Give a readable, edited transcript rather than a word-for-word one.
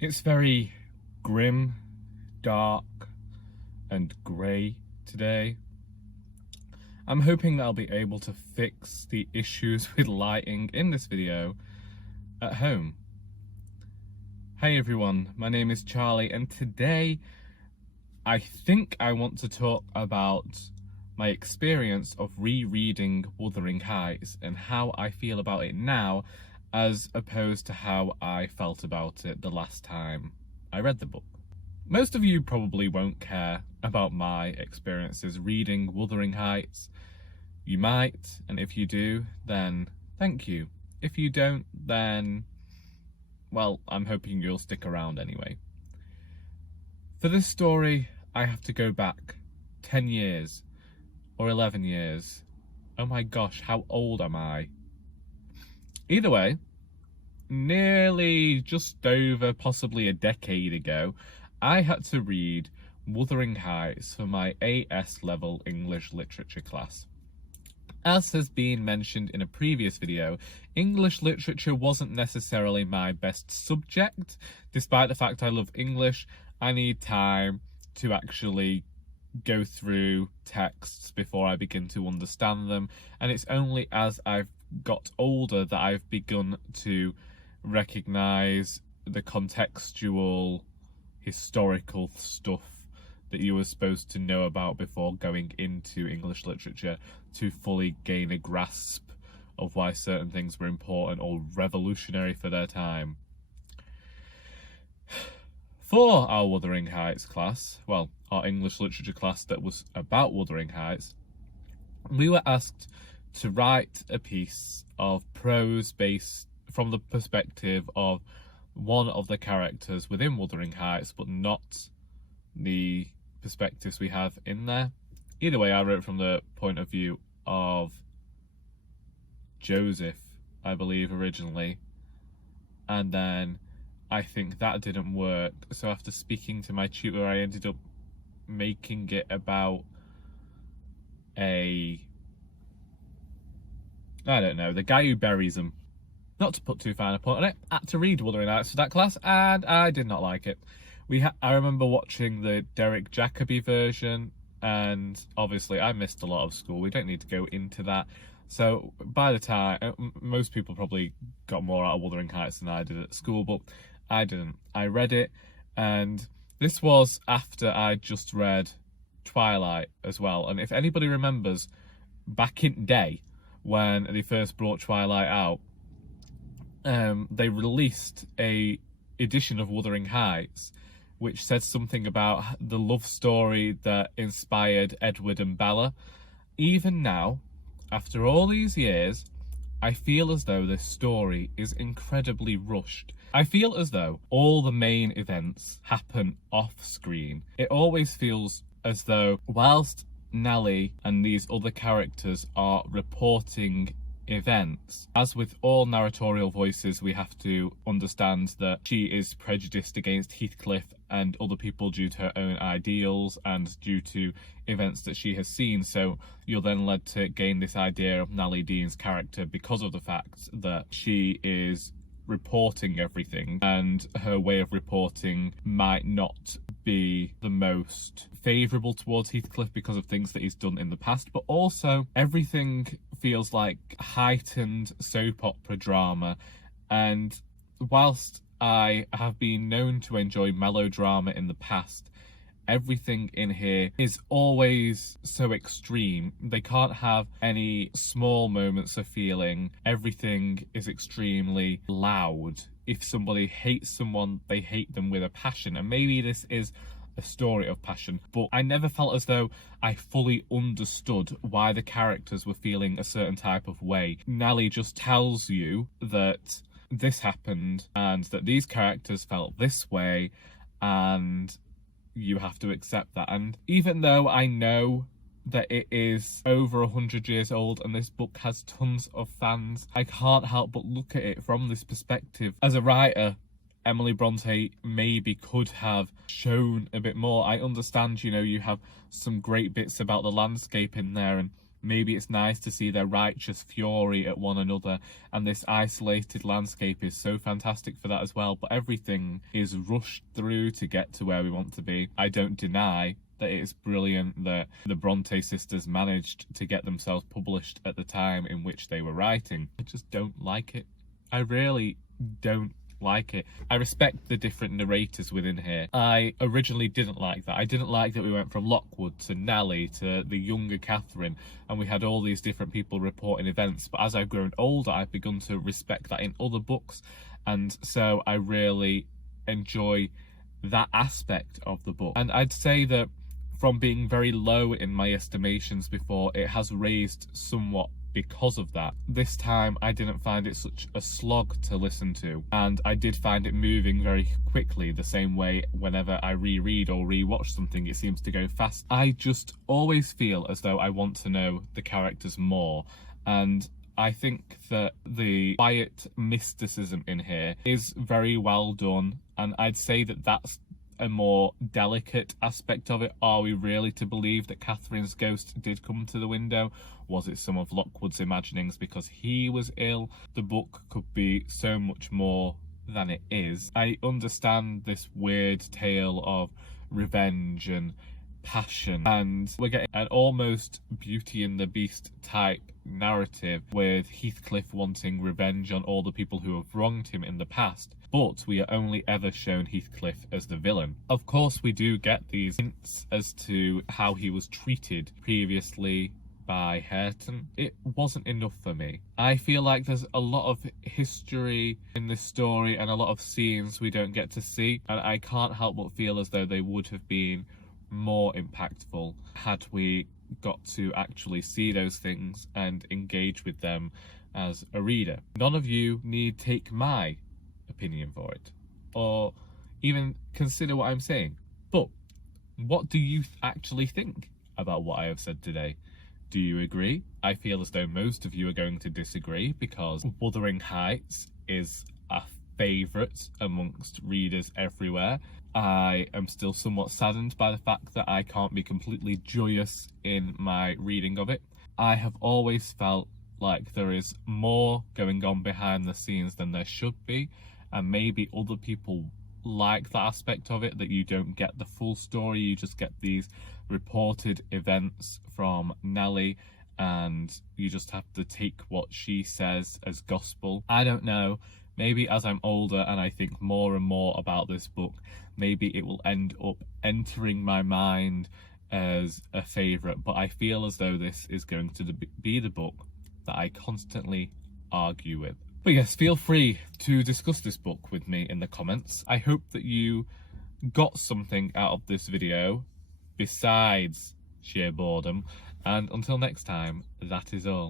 It's very grim, dark, and grey today. I'm hoping that I'll be able to fix the issues with lighting in this video at home. Hey everyone, my name is Charlie, and today I think I want to talk about my experience of rereading Wuthering Heights and how I feel about it now as opposed to how I felt about it the last time I read the book. Most of you probably won't care about my experiences reading Wuthering Heights. You might, and if you do, then thank you. If you don't, then, well, I'm hoping you'll stick around anyway. For this story, I have to go back 10 years or 11 years. Oh my gosh, how old am I? Either way, nearly just over possibly a decade ago, I had to read Wuthering Heights for my AS level English literature class. As has been mentioned in a previous video, English literature wasn't necessarily my best subject. Despite the fact I love English, I need time to actually go through texts before I begin to understand them, and it's only as I've got older that I've begun to recognise the contextual, historical stuff that you were supposed to know about before going into English literature to fully gain a grasp of why certain things were important or revolutionary for their time. For our Wuthering Heights class, well, our English literature class that was about Wuthering Heights, we were asked to write a piece of prose based from the perspective of one of the characters within Wuthering Heights, but not the perspectives we have in there. Either way, I wrote from the point of view of Joseph, I believe, originally, and then I think that didn't work, so after speaking to my tutor, I ended up making it about I don't know, the guy who buries them. Not to put too fine a point on it, I had to read Wuthering Heights for that class, and I did not like it. I remember watching the Derek Jacobi version, and obviously I missed a lot of school. We don't need to go into that. So by the time, most people probably got more out of Wuthering Heights than I did at school, but I didn't. I read it, and this was after I'd just read Twilight as well. And if anybody remembers, back in the day, when they first brought Twilight out, they released a edition of Wuthering Heights which said something about the love story that inspired Edward and Bella. Even now, after all these years, I feel as though this story is incredibly rushed. I feel as though all the main events happen off screen. It always feels as though whilst Nellie and these other characters are reporting events, as with all narratorial voices, we have to understand that she is prejudiced against Heathcliff and other people due to her own ideals and due to events that she has seen. So you're then led to gain this idea of Nellie Dean's character because of the fact that she is reporting everything, and her way of reporting might not be the most favourable towards Heathcliff because of things that he's done in the past, but also everything feels like heightened soap opera drama. And whilst I have been known to enjoy melodrama in the past, everything in here is always so extreme. They can't have any small moments of feeling. Everything is extremely loud. If somebody hates someone, they hate them with a passion. And maybe this is a story of passion, but I never felt as though I fully understood why the characters were feeling a certain type of way. Nellie just tells you that this happened and that these characters felt this way, and you have to accept that. And even though I know that it is over 100 years old and this book has tons of fans, I can't help but look at it from this perspective. As a writer, Emily Bronte maybe could have shown a bit more. I understand, you know, you have some great bits about the landscape in there, and Maybe it's nice to see their righteous fury at one another, and this isolated landscape is so fantastic for that as well, but everything is rushed through to get to where we want to be. I don't deny that it's brilliant that the Bronte sisters managed to get themselves published at the time in which they were writing. I just don't like it. I really don't like it. I respect the different narrators within here. I originally didn't like that. I didn't like that we went from Lockwood to Nellie to the younger Catherine, and we had all these different people reporting events, but as I've grown older I've begun to respect that in other books, and so I really enjoy that aspect of the book. And I'd say that from being very low in my estimations before, it has raised somewhat because of that. This time I didn't find it such a slog to listen to, and I did find it moving very quickly, the same way whenever I reread or rewatch something it seems to go fast. I just always feel as though I want to know the characters more, and I think that the quiet mysticism in here is very well done, and I'd say that that's a more delicate aspect of it. Are we really to believe that Catherine's ghost did come to the window? Was it some of Lockwood's imaginings because he was ill? The book could be so much more than it is. I understand this weird tale of revenge and passion, and we're getting an almost Beauty and the Beast type narrative with Heathcliff wanting revenge on all the people who have wronged him in the past, but we are only ever shown Heathcliff as the villain. Of course we do get these hints as to how he was treated previously by Hareton. It wasn't enough for me. I feel like there's a lot of history in this story and a lot of scenes we don't get to see, and I can't help but feel as though they would have been more impactful had we got to actually see those things and engage with them as a reader. None of you need take my opinion for it, or even consider what I'm saying, but what do you actually think about what I have said today? Do you agree? I feel as though most of you are going to disagree, because Wuthering Heights is a favourite amongst readers everywhere. I am still somewhat saddened by the fact that I can't be completely joyous in my reading of it. I have always felt like there is more going on behind the scenes than there should be, and maybe other people like that aspect of it, that you don't get the full story, you just get these reported events from Nellie and you just have to take what she says as gospel. I don't know. Maybe as I'm older and I think more and more about this book, maybe it will end up entering my mind as a favourite, but I feel as though this is going to be the book that I constantly argue with. But yes, feel free to discuss this book with me in the comments. I hope that you got something out of this video besides sheer boredom, and until next time, that is all.